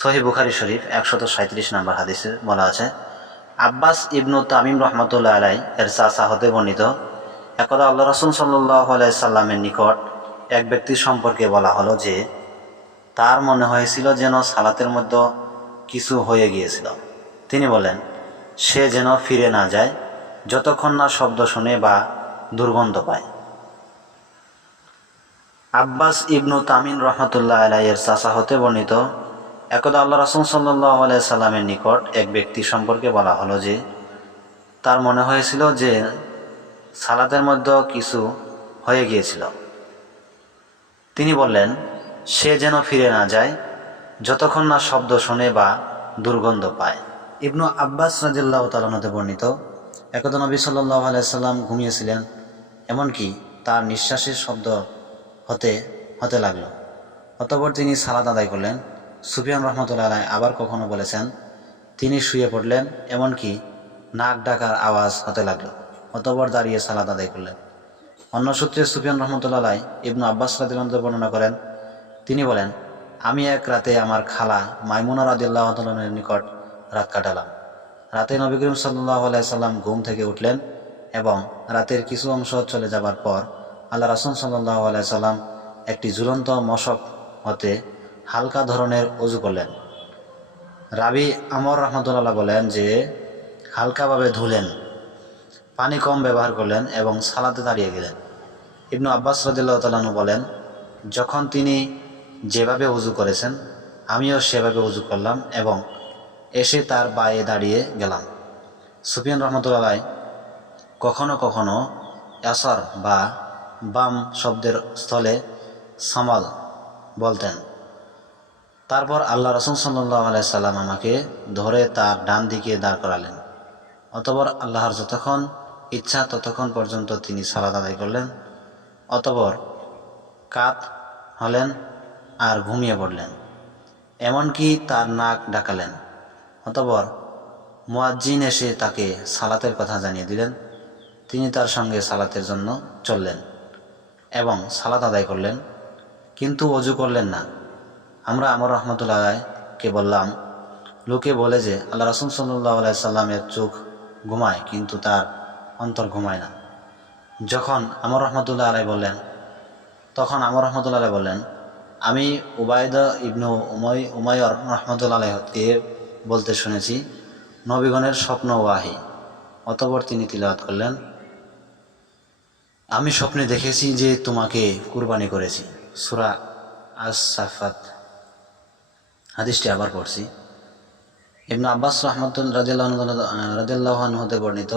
সহি বুখারি শরীফ একশত সাঁত্রিশ নম্বর হাদিসে বলা আছে, আব্বাস ইবনু তামিম রহমতুল্লাহ আলাই এর চাচা হতে বর্ণিত, একদা আল্লাহ রসুল সাল্লাহ সাল্লামের নিকট এক ব্যক্তির সম্পর্কে বলা হলো যে, তার মনে হয়েছিল যেন সালাতের মধ্যে কিছু হয়ে গিয়েছিল। তিনি বলেন, সে যেন ফিরে না যায়, যতক্ষণ না শব্দ শুনে বা দুর্গন্ধ পায়। আব্বাস ইবনু তামিন রহমতুল্লাহ আলাইয়ের চাচা হতে বর্ণিত একদা আল্লাহ রসুল সাল্লাহ সাল্লামের নিকট এক ব্যক্তি সম্পর্কে বলা হলো যে, তার মনে হয়েছিল যে সালাতের মধ্যে কিছু হয়ে গিয়েছিল। তিনি বললেন, সে যেন ফিরে না যায়, যতক্ষণ না শব্দ শোনে বা দুর্গন্ধ পায়। ইবনু আব্বাস রাজিল্লাহ তালনতে বর্ণিত, একদা নবী সাল্লাহ আলাইসাল্লাম ঘুমিয়েছিলেন, এমনকি তার নিঃশ্বাসের শব্দ হতে হতে লাগল। অতপর তিনি সালাদ আদায় করলেন। সুফিয়ান রহমতুল্লাহ আবার কখনো বলেছেন, তিনি শুয়ে পড়লেন, এমনকি নাক ডাকার আওয়াজ হতে লাগল, অতপর দাঁড়িয়ে সালাদ আদায় করলেন। অন্য সূত্রে সুফিয়ান রহমতুল্লাহ ইবনু আব্বাস রাদিল্লাহ বর্ণনা করেন, তিনি বলেন, আমি এক রাতে আমার খালা মাইমুনা রাদিল্লাহ তালের নিকট রাত কাটালাম। রাতে নবী করিম সাল্লাহ আলাইসাল্লাম ঘুম থেকে উঠলেন এবং রাতের কিছু অংশ চলে যাবার পর আল্লাহ রাসুল সাল্লাহ আলাইসাল্লাম একটি ঝুলন্ত মশক হতে হালকা ধরনের অজু করলেন। রাবি আমর রহমতুল্লাহ বলেন যে, হালকাভাবে ধুলেন, পানি কম ব্যবহার করলেন এবং সালাতে দাঁড়িয়ে গেলেন। ইবনু আব্বাস রদুল্লাহ তালু বলেন, যখন তিনি যেভাবে উজু করেছেন, আমিও সেভাবে উজু করলাম এবং এসে তার বায়ে দাঁড়িয়ে গেলাম। সুফিয়ান রহমতুল্লাহ কখনো কখনো অ্যাসর বা বাম শব্দের স্থলে সামাল বলতেন। তারপর আল্লাহ রসুল সাল্লাহ আলাইসাল্লাম আমাকে ধরে তার ডান দিকে দাঁড় করালেন। অতপর আল্লাহর যতক্ষণ ইচ্ছা ততক্ষণ পর্যন্ত তিনি সালাদ আদায় করলেন, অতপর কাত হলেন আর ঘুমিয়ে পড়লেন, এমনকি তার নাক ডাকালেন। অতপর মুয়াজ্জিন এসে তাকে সালাতের কথা জানিয়ে দিলেন। তিনি তার সঙ্গে সালাতের জন্য চললেন এবং সালাত আদায় করলেন, কিন্তু অজু করলেন না। আমরা আমার আমর রহমতুল্লাহকে বললাম, লোকে বলে যে আল্লাহ রসুল সাল্লাহ সাল্লামের চোখ ঘুমায়, কিন্তু তার অন্তর ঘুমায় না। যখন আমর রহমতুল্লাহ আলাই বললেন, তখন আমর রহমতুল্লাহ আলাই বললেন, আমি উবায়দ ইবনু উময় উমায়র রহমতুল্লাহ আলাইকে বলতে শুনেছি, নবীগণের স্বপ্ন ওয়াহি, অতপর তিনি তিলাওয়াত করলেন, আমি স্বপ্নে দেখেছি যে তোমাকে কুরবানি করেছি। সুরা আস সাফাত হাদিসটি আবার পড়ছি। ইবনু আব্বাস রহমতুল রাজিল্লাহ রাজিল্লাহন হতে বর্ণিত,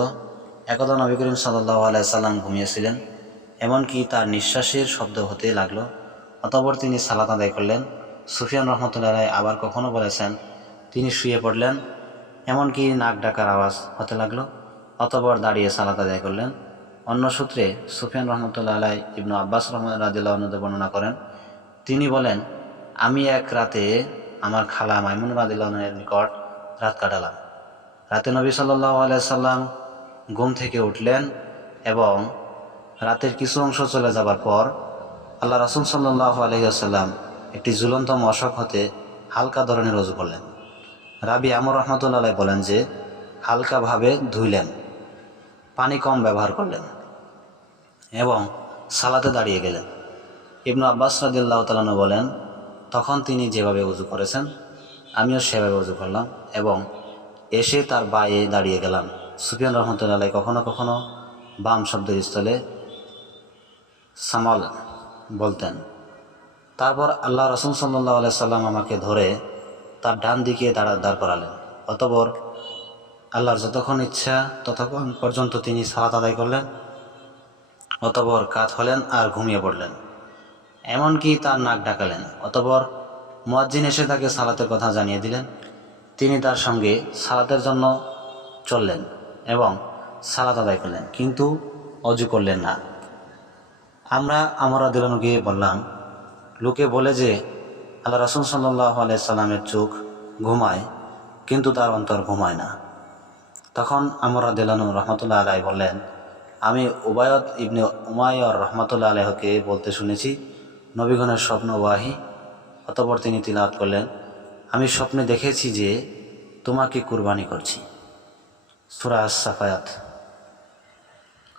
একদা নবী করিম সাল্লাহ আলাইসাল্লাম ঘুমিয়েছিলেন, এমনকি তার নিঃশ্বাসের শব্দ হতে লাগল। অতপর তিনি সালাত আদায় করলেন। সুফিয়ান রহমতুল্লাহ আবার কখনো বলেছেন, তিনি শুয়ে পড়লেন, এমনকি নাক ডাকার আওয়াজ হতে লাগল। অতপর দাঁড়িয়ে সালাত আদায় করলেন। অন্য সূত্রে সুফিয়ান রহমতুল্লাহ আলাই ইবনু আব্বাস রহমদ রাজিল্লাহ বর্ণনা করেন, তিনি বলেন, আমি এক রাতে আমার খালা মাইমুন রাদিল্লাহের নিকট রাত কাটালাম। রাতে নবী সাল্লাহ আলাইসাল্লাম ঘুম থেকে উঠলেন এবং রাতের কিছু অংশ চলে যাবার পর আল্লাহ রাসুল সাল্লাহ আলহিহাসাল্লাম একটি ঝুলন্ত মশক হতে হালকা ধরনের রজু করলেন। রাবি আমর রহমতুল্লাহ বলেন যে, হালকাভাবে ধুইলেন, পানি কম ব্যবহার করলেন এবং সালাতে দাঁড়িয়ে গেলেন। ইবনু আব্বাস রাদিল্লাহ তালানু বলেন তখন তিনি যেভাবে উজু করেছেন, আমিও সেভাবে উজু করলাম এবং এসে তার বায়ে দাঁড়িয়ে গেলাম। সুফিয়ান রহমতুল্লাহ কখনো কখনো বাম শব্দের স্থলে সামাল বলতেন। তারপর আল্লাহ রসুল সাল্লাহ আলাই সাল্লাম আমাকে ধরে তার ডান দিকে দাঁড়া, দাঁড় করালেন। অতপর আল্লাহর যতক্ষণ ইচ্ছা ততক্ষণ পর্যন্ত তিনি সালাত আদায় করলেন, অতপর কাত হলেন আর ঘুমিয়ে পড়লেন। এমনকি তার নাক ডাকালেন, অতপর মুয়াজ্জিন এসে তাকে সালাতের কথা জানিয়ে দিলেন। তিনি তার সঙ্গে সালাতের জন্য চললেন এবং সালাত আদায় করলেন, কিন্তু অজু করলেন না। আমরা আমরা দিলানুকে বললাম, লোকে বলে যে, আল্লাহ রসুল সাল্লাহ আলাইসাল্লামের চোখ ঘুমায়, কিন্তু তার অন্তর ঘুমায় না। তখন আমরা দিলানু রহমতুল্লাহ আলাই বললেন, আমি উবায়ত ইবনে উমায়র রহমতুল্লাহ আলহকে বলতে শুনেছি নবীগণের স্বপ্ন ওয়াহি, অতপর তিনি তিলাত করলেন, আমি স্বপ্নে দেখেছি যে তোমাকে কুরবানি করছি। সুরা সাফায়াত